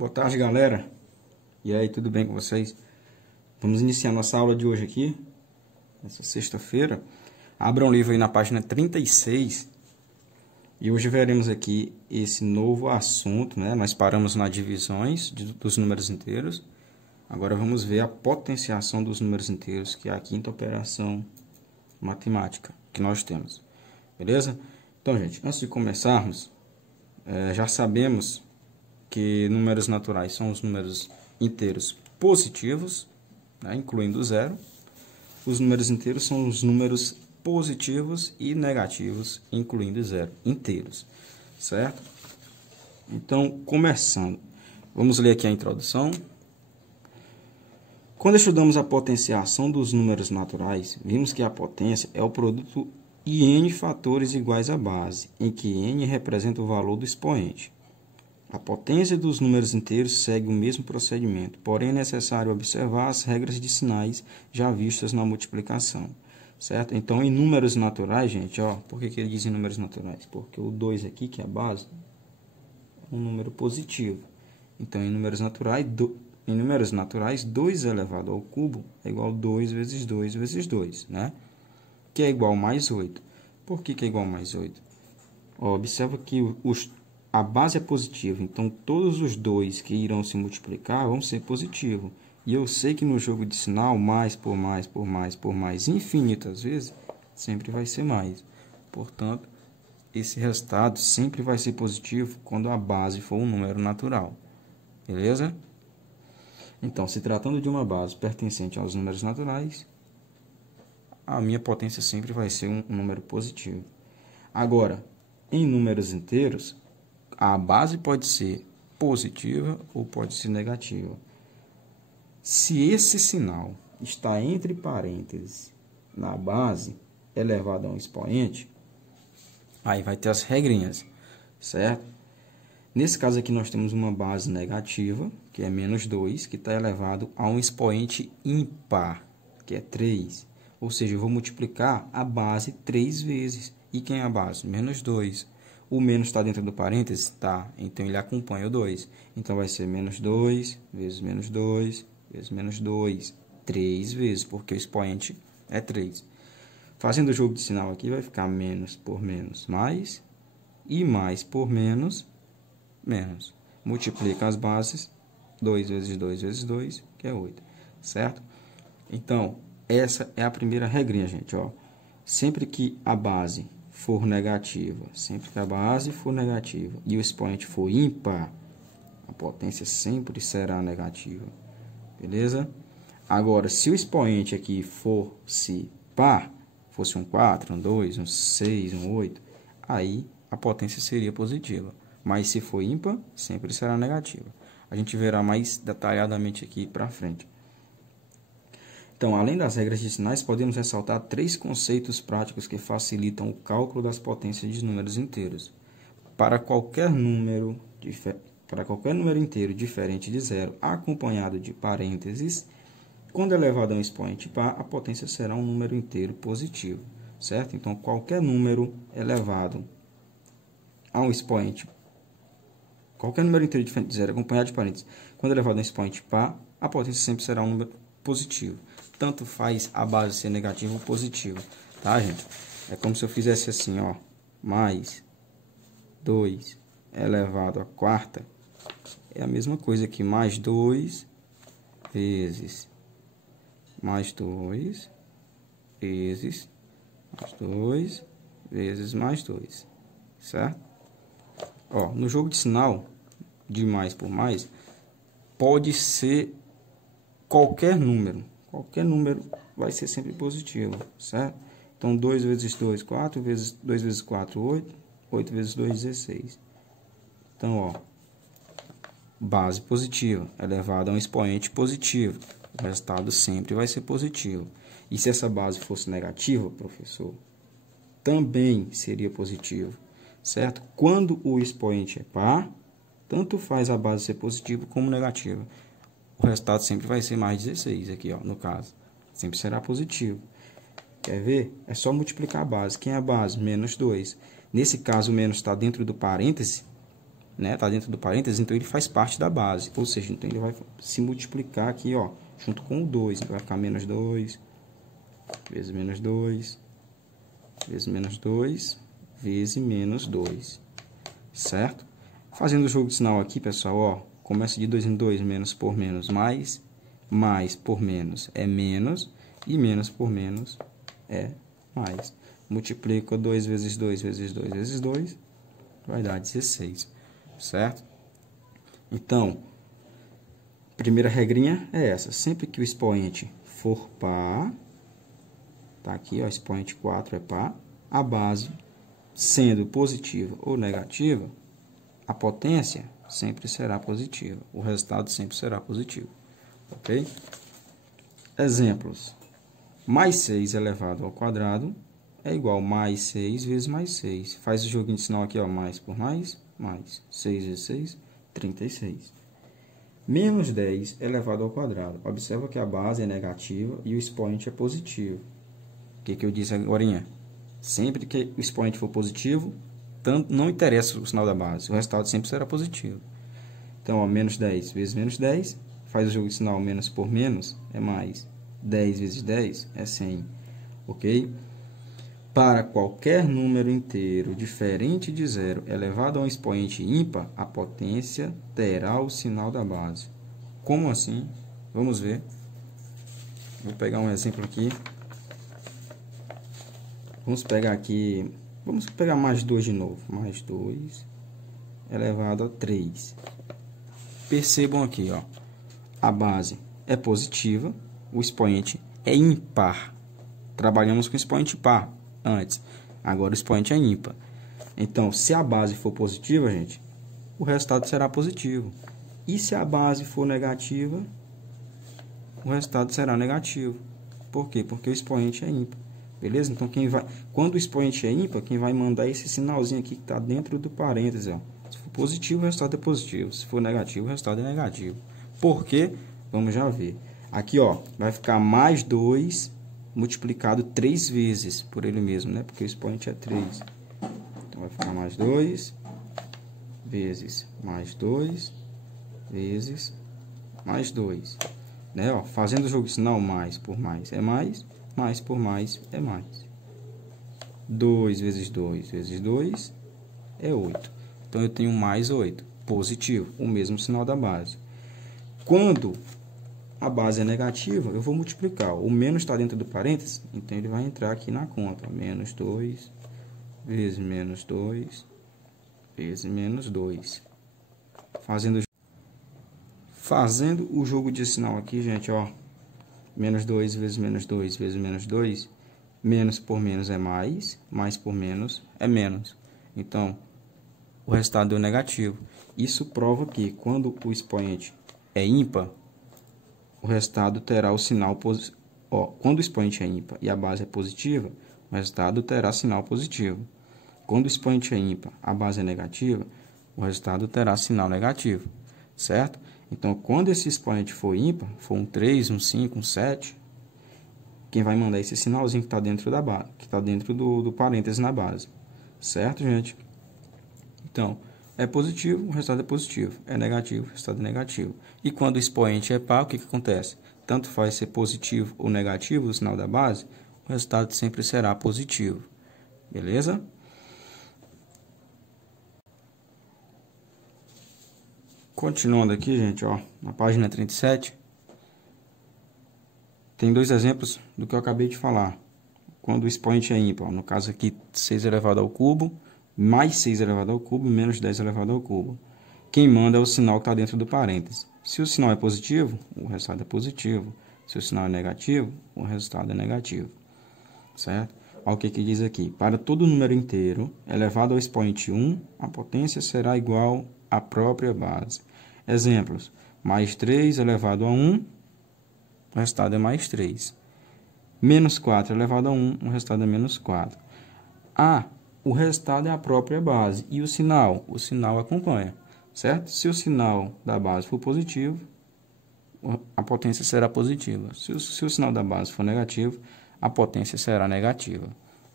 Boa tarde, galera. E aí, tudo bem com vocês? Vamos iniciar nossa aula de hoje aqui, nessa sexta-feira. Abram o livro aí na página 36. E hoje veremos aqui esse novo assunto, né? Nós paramos nas divisões dos números inteiros. Agora vamos ver a potenciação dos números inteiros, que é a quinta operação matemática que nós temos. Beleza? Então, gente, antes de começarmos, já sabemos que números naturais são os números inteiros positivos, né, incluindo o zero. Os números inteiros são os números positivos e negativos, incluindo zero, inteiros, certo? Então, começando, vamos ler aqui a introdução. Quando estudamos a potenciação dos números naturais, vimos que a potência é o produto de n fatores iguais à base, em que n representa o valor do expoente. A potência dos números inteiros segue o mesmo procedimento, porém é necessário observar as regras de sinais já vistas na multiplicação, certo? Então, em números naturais, gente, ó, por que ele diz em números naturais? Porque o 2 aqui, que é a base, é um número positivo. Então, em números naturais, 2 elevado ao cubo é igual a 2 vezes 2 vezes 2, né? Que é igual a mais 8. Por que é igual a mais 8? Ó, observa que a base é positiva, então todos os 2 que irão se multiplicar vão ser positivos. E eu sei que no jogo de sinal, mais por mais, por mais, por mais, infinitas vezes, sempre vai ser mais. Portanto, esse resultado sempre vai ser positivo quando a base for um número natural. Beleza? Então, se tratando de uma base pertencente aos números naturais, a minha potência sempre vai ser um número positivo. Agora, em números inteiros, a base pode ser positiva ou pode ser negativa. Se esse sinal está entre parênteses na base elevado a um expoente, aí vai ter as regrinhas, certo? Nesse caso aqui nós temos uma base negativa, que é menos 2, que está elevado a um expoente ímpar, que é 3. Ou seja, eu vou multiplicar a base 3 vezes. E quem é a base? Menos 2. O menos está dentro do parênteses? Tá. Então, ele acompanha o 2. Então, vai ser menos 2 vezes menos 2 vezes menos 2. 3 vezes, porque o expoente é 3. Fazendo o jogo de sinal aqui, vai ficar menos por menos mais. E mais por menos, menos. Multiplica as bases. 2 vezes 2 vezes 2, que é 8. Certo? Então, essa é a primeira regrinha, gente. Ó. Sempre que a base for negativa, e o expoente for ímpar, a potência sempre será negativa. Beleza? Agora, se o expoente aqui fosse par, fosse um 4, um 2, um 6, um 8, aí a potência seria positiva. Mas se for ímpar, sempre será negativa. A gente verá mais detalhadamente aqui para frente. Então, além das regras de sinais, podemos ressaltar 3 conceitos práticos que facilitam o cálculo das potências de números inteiros. Para qualquer número inteiro diferente de zero, acompanhado de parênteses, quando elevado a um expoente par, a potência será um número inteiro positivo, certo? Então, qualquer número elevado a um expoente, qualquer número inteiro diferente de zero, acompanhado de parênteses, quando elevado a um expoente par, a potência sempre será um número positivo. Tanto faz a base ser negativa ou positiva, tá, gente? É como se eu fizesse assim, ó, mais 2 elevado à quarta, é a mesma coisa que mais 2 vezes mais 2 vezes mais 2 vezes mais 2, certo? Ó, no jogo de sinal, de mais por mais, pode ser qualquer número vai ser sempre positivo, certo? Então, 2 vezes 2, 4, 2 vezes 4, 8, 8 vezes 2, 16. Então, ó, base positiva, elevada a um expoente positivo. O resultado sempre vai ser positivo. E se essa base fosse negativa, professor, também seria positivo, certo? Quando o expoente é par, tanto faz a base ser positiva como negativa. O resultado sempre vai ser mais 16 aqui, ó, no caso. Sempre será positivo. Quer ver? É só multiplicar a base. Quem é a base? Menos 2. Nesse caso, o menos está dentro do parêntese, né? Tá dentro do parênteses, então ele faz parte da base. Ou seja, então ele vai se multiplicar aqui, ó, junto com o 2. Então vai ficar menos 2, vezes menos 2, vezes menos 2, vezes menos 2. Certo? Fazendo o jogo de sinal aqui, pessoal, ó, começa de 2 em 2, menos por menos, mais por menos é menos, e menos por menos é mais. Multiplica 2 vezes 2 vezes 2 vezes 2, vai dar 16, certo? Então, primeira regrinha é essa, sempre que o expoente for par, tá aqui, ó, expoente 4 é par, a base sendo positiva ou negativa, a potência sempre será positiva, o resultado sempre será positivo, ok? Exemplos, mais 6 elevado ao quadrado é igual a mais 6 vezes mais 6. Faz o joguinho de sinal aqui, ó, mais por mais, 6 vezes 6, 36. Menos 10 elevado ao quadrado. Observa que a base é negativa e o expoente é positivo. O que eu disse agora? Sempre que o expoente for positivo, tanto, não interessa o sinal da base, o resultado sempre será positivo. Então, ó, menos 10 vezes menos 10, faz o jogo de sinal menos por menos, é mais. 10 vezes 10 é 100, ok? Para qualquer número inteiro diferente de zero elevado a um expoente ímpar, a potência terá o sinal da base. Como assim? Vamos ver. Vou pegar um exemplo aqui. Vamos pegar mais 2 de novo. Mais 2 elevado a 3. Percebam aqui, ó, a base é positiva, o expoente é ímpar. Trabalhamos com expoente par antes, agora o expoente é ímpar. Então, se a base for positiva, gente, o resultado será positivo. E se a base for negativa, o resultado será negativo. Por quê? Porque o expoente é ímpar. Beleza? Então, quando o expoente é ímpar, quem vai mandar esse sinalzinho aqui que está dentro do parênteses, ó. Se for positivo, o resultado é positivo. Se for negativo, o resultado é negativo. Por quê? Vamos já ver. Aqui, ó, vai ficar mais 2 multiplicado 3 vezes por ele mesmo, né? Porque o expoente é 3. Então, vai ficar mais 2 vezes mais 2 vezes mais 2. Né? Ó, fazendo o jogo de sinal, mais por mais é mais por mais é mais. 2 vezes 2 vezes 2 é 8. Então, eu tenho mais 8, positivo, o mesmo sinal da base. Quando a base é negativa, eu vou multiplicar. O menos está dentro do parênteses, então ele vai entrar aqui na conta. Menos 2 vezes menos 2 vezes menos 2. Fazendo o jogo de sinal aqui, gente, ó. Menos 2 vezes menos 2 vezes menos 2. Menos por menos é mais por menos é menos. Então, o resultado é negativo. Isso prova que quando o expoente é ímpar, o resultado terá o sinal positivo. Quando o expoente é ímpar e a base é positiva, o resultado terá sinal positivo. Quando o expoente é ímpar, a base é negativa, o resultado terá sinal negativo, certo? Então, quando esse expoente for ímpar, for um 3, um 5, um 7, quem vai mandar esse sinalzinho que está dentro da base, que está dentro do parênteses na base, certo, gente? Então, é positivo, o resultado é positivo. É negativo, o resultado é negativo. E quando o expoente é par, o que acontece? Tanto faz ser positivo ou negativo o sinal da base, o resultado sempre será positivo. Beleza? Continuando aqui, gente, ó, na página 37, tem dois exemplos do que eu acabei de falar. Quando o expoente é ímpar, no caso aqui, 6 elevado ao cubo, mais 6 elevado ao cubo, menos 10 elevado ao cubo. Quem manda é o sinal que está dentro do parênteses. Se o sinal é positivo, o resultado é positivo. Se o sinal é negativo, o resultado é negativo. Certo? Olha o que diz aqui. Para todo número inteiro elevado ao expoente 1, a potência será igual à própria base. Exemplos. Mais 3 elevado a 1, o resultado é mais 3. Menos 4 elevado a 1, o resultado é menos 4. O resultado é a própria base. E o sinal? O sinal acompanha. Certo? Se o sinal da base for positivo, a potência será positiva. Se o sinal da base for negativo, a potência será negativa.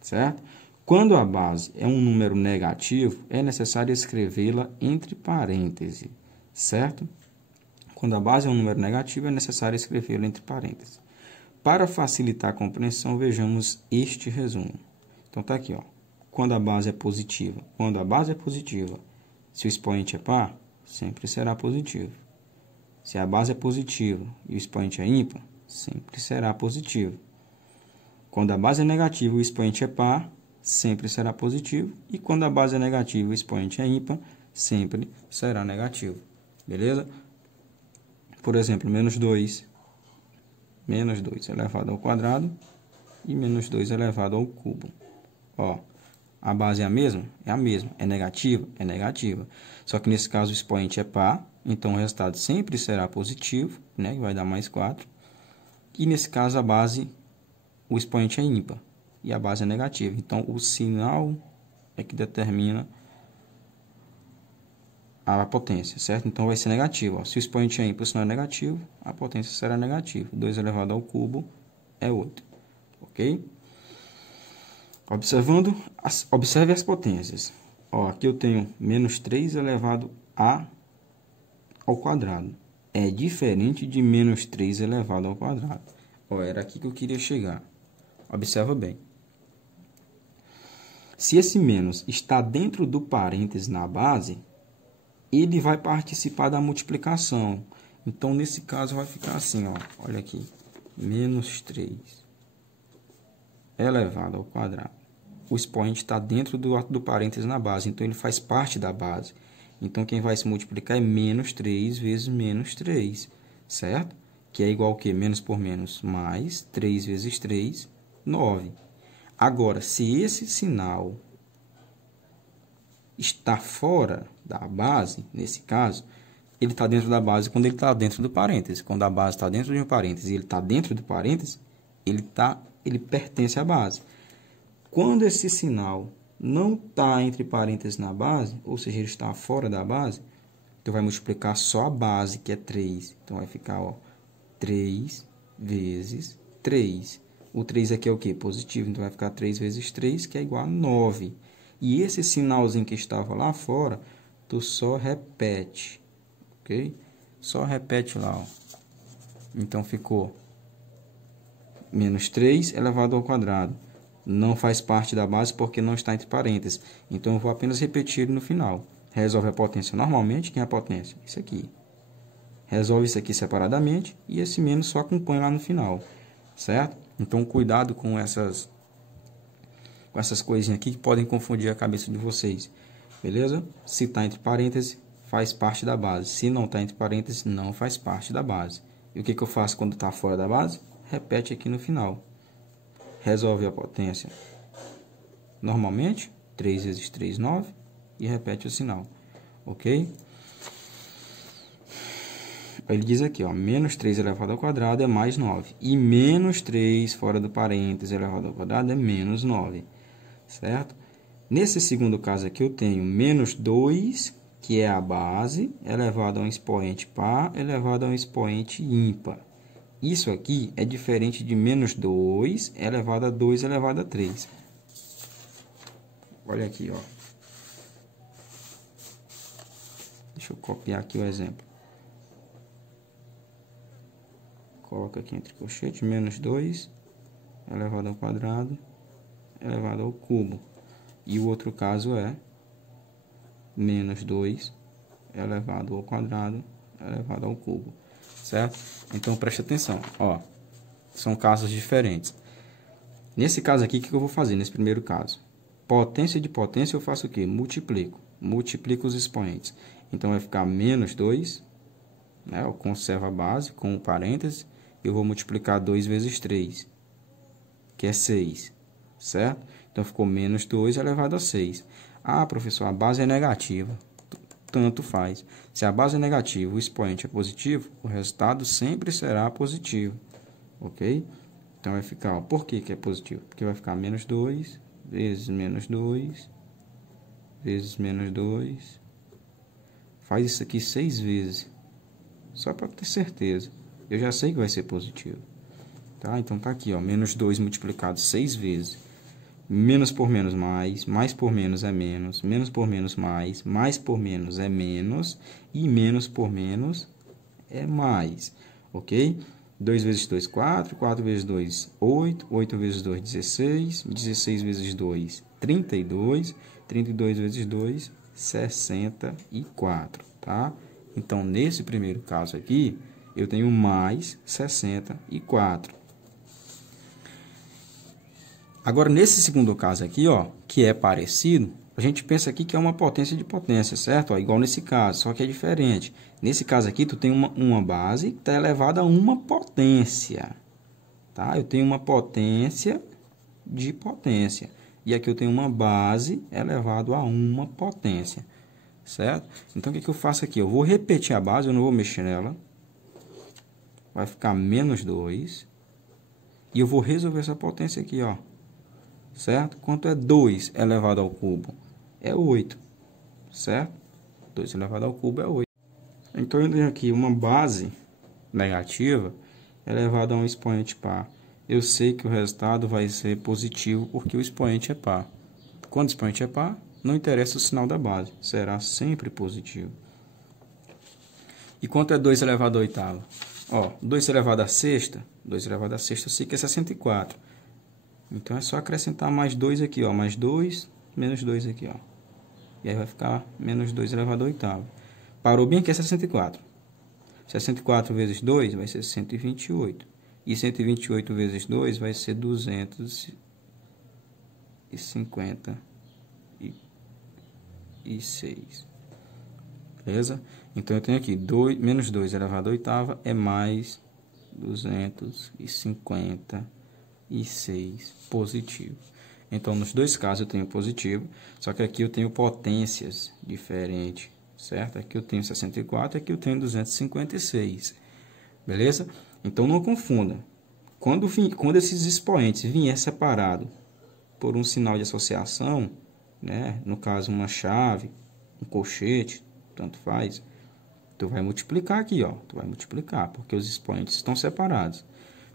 Certo? Quando a base é um número negativo, é necessário escrevê-la entre parênteses, certo? Quando a base é um número negativo, é necessário escrevê-la entre parênteses. Para facilitar a compreensão, vejamos este resumo. Então, está aqui, ó. Quando a base é positiva. Quando a base é positiva, se o expoente é par, sempre será positivo. Se a base é positiva e o expoente é ímpar, sempre será positivo. Quando a base é negativa e o expoente é par, sempre será positivo. E quando a base é negativa e o expoente é ímpar, sempre será negativo. Beleza? Por exemplo, menos 2 elevado ao quadrado e menos 2 elevado ao cubo. Ó, a base é a mesma? É a mesma. É negativa? É negativa. Só que nesse caso o expoente é par, então o resultado sempre será positivo, né? Que vai dar mais 4. E nesse caso a base, o expoente é ímpar e a base é negativa. Então o sinal é que determina a potência, certo? Então vai ser negativo. Ó. Se o expoente é ímpar, o sinal é negativo, a potência será negativa. 2 elevado ao cubo é 8. Ok? Observe as potências. Ó, aqui eu tenho menos 3 elevado ao quadrado. É diferente de menos 3 elevado ao quadrado. Ó, era aqui que eu queria chegar. Observa bem. Se esse menos está dentro do parênteses na base, ele vai participar da multiplicação. Então, nesse caso, vai ficar assim, ó. Olha aqui. Menos 3 elevado ao quadrado. O expoente está dentro do parênteses na base, então ele faz parte da base. Então, quem vai se multiplicar é menos 3 vezes menos 3, certo? Que é igual ao quê? Menos por menos, mais 3 vezes 3, 9. Agora, se esse sinal está fora da base, nesse caso, ele está dentro da base quando ele está dentro do parênteses. Quando a base está dentro de um parênteses e ele está dentro do parênteses, ele pertence à base. Quando esse sinal não está entre parênteses na base, ou seja, ele está fora da base, tu vai multiplicar só a base, que é 3. Então, vai ficar, ó, 3 vezes 3. O 3 aqui é o quê? Positivo. Então, vai ficar 3 vezes 3, que é igual a 9. E esse sinalzinho que estava lá fora, tu só repete. Ok? Só repete lá, ó. Então, ficou menos 3 elevado ao quadrado. Não faz parte da base porque não está entre parênteses. Então, eu vou apenas repetir no final. Resolve a potência normalmente. Quem é a potência? Isso aqui. Resolve isso aqui separadamente. E esse menos só acompanha lá no final. Certo? Então, cuidado com essas coisinhas aqui que podem confundir a cabeça de vocês. Beleza? Se está entre parênteses, faz parte da base. Se não está entre parênteses, não faz parte da base. E o que eu faço quando está fora da base? Repete aqui no final. Resolve a potência normalmente, 3 vezes 3, 9, e repete o sinal, ok? Ele diz aqui, ó, menos 3 elevado ao quadrado é mais 9, e menos 3 fora do parênteses elevado ao quadrado é menos 9, certo? Nesse segundo caso aqui eu tenho menos 2, que é a base, elevado a um expoente par, elevado a um expoente ímpar. Isso aqui é diferente de menos 2 elevado a 2 elevado a 3. Olha aqui, ó. Deixa eu copiar aqui o exemplo. Coloca aqui entre colchetes, menos 2 elevado ao quadrado elevado ao cubo. E o outro caso é menos 2 elevado ao quadrado elevado ao cubo. Certo? Então, preste atenção. Ó, são casos diferentes. Nesse caso aqui, o que eu vou fazer nesse primeiro caso? Potência de potência eu faço o quê? Multiplico. Multiplico os expoentes. Então, vai ficar menos 2. Né? Eu conservo a base com o parênteses. Eu vou multiplicar 2 vezes 3, que é 6. Certo? Então, ficou menos 2 elevado a 6. Ah, professor, a base é negativa. Tanto faz. Se a base é negativa, o expoente é positivo, o resultado sempre será positivo. Ok? Então, vai ficar, ó, por que é positivo? Porque vai ficar menos 2 vezes menos 2 vezes menos 2. Faz isso aqui 6 vezes. Só para ter certeza. Eu já sei que vai ser positivo. Tá? Então, tá aqui, ó, menos 2 multiplicado 6 vezes. menos por menos mais por menos é menos por menos mais por menos é menos, e menos por menos é mais, ok? 2 vezes 2, 4, 4 vezes 2, 8, 8 vezes 2, 16, 16 vezes 2, 32, 32 vezes 2, 64, tá? Então, nesse primeiro caso aqui, eu tenho mais 64. Agora, nesse segundo caso aqui, ó, que é parecido, a gente pensa aqui que é uma potência de potência, certo? Ó, igual nesse caso, só que é diferente. Nesse caso aqui, tu tem uma base que está elevada a uma potência, tá? Eu tenho uma potência de potência. E aqui eu tenho uma base elevada a uma potência, certo? Então, o que eu faço aqui? Eu vou repetir a base, eu não vou mexer nela. Vai ficar menos 2. E eu vou resolver essa potência aqui, ó. Certo? Quanto é 2 elevado ao cubo? É 8, certo? 2 elevado ao cubo é 8. Então, eu tenho aqui uma base negativa elevada a um expoente par. Eu sei que o resultado vai ser positivo porque o expoente é par. Quando o expoente é par, não interessa o sinal da base, será sempre positivo. E quanto é 2 elevado à oitava? Ó, 2 elevado à sexta, 2 elevado à sexta eu sei que é 64. Então, é só acrescentar mais 2 aqui, ó. Mais 2, menos 2 aqui, ó. E aí vai ficar menos 2 elevado à oitava. Parou bem aqui é 64. 64 vezes 2 vai ser 128. E 128 vezes 2 vai ser 256. Beleza? Então, eu tenho aqui menos 2 elevado à oitava é mais 256 positivo. Então, nos dois casos eu tenho positivo, só que aqui eu tenho potências diferentes, certo? Aqui eu tenho 64, aqui eu tenho 256, beleza? Então, não confunda. Quando esses expoentes vierem separados por um sinal de associação, né? No caso, uma chave, um colchete, tanto faz, tu vai multiplicar aqui, ó. Tu vai multiplicar, porque os expoentes estão separados.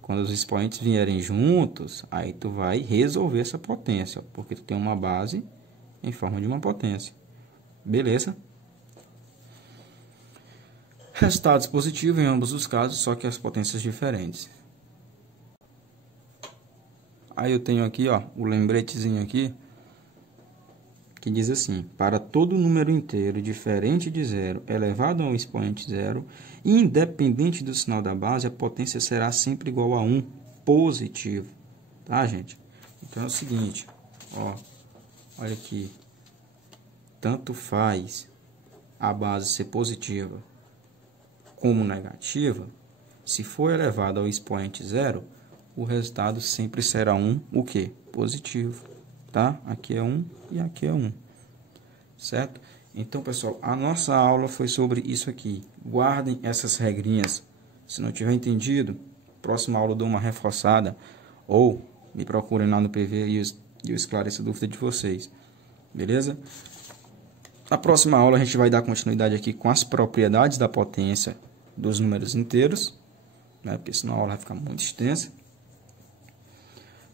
Quando os expoentes vierem juntos, aí tu vai resolver essa potência, ó, porque tu tem uma base em forma de uma potência. Beleza? Resultados positivos em ambos os casos, só que as potências diferentes. Aí eu tenho aqui, ó, o lembretezinho aqui, que diz assim: para todo número inteiro diferente de zero elevado a um expoente zero, independente do sinal da base, a potência será sempre igual a 1 positivo. Tá, gente? Então é o seguinte, ó, olha aqui. Tanto faz a base ser positiva como negativa, se for elevado ao expoente zero, o resultado sempre será o quê? Positivo. Tá? Aqui é 1 e aqui é 1. Certo? Então, pessoal, a nossa aula foi sobre isso aqui. Guardem essas regrinhas. Se não tiver entendido, próxima aula eu dou uma reforçada. Ou me procurem lá no PV e eu esclareço a dúvida de vocês. Beleza? Na próxima aula a gente vai dar continuidade aqui com as propriedades da potência dos números inteiros, né? Porque senão a aula vai ficar muito extensa.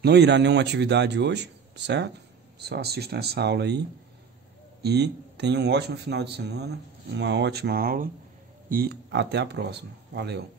Não irá nenhuma atividade hoje, certo? Só assistam essa aula aí e tenham um ótimo final de semana, uma ótima aula e até a próxima. Valeu!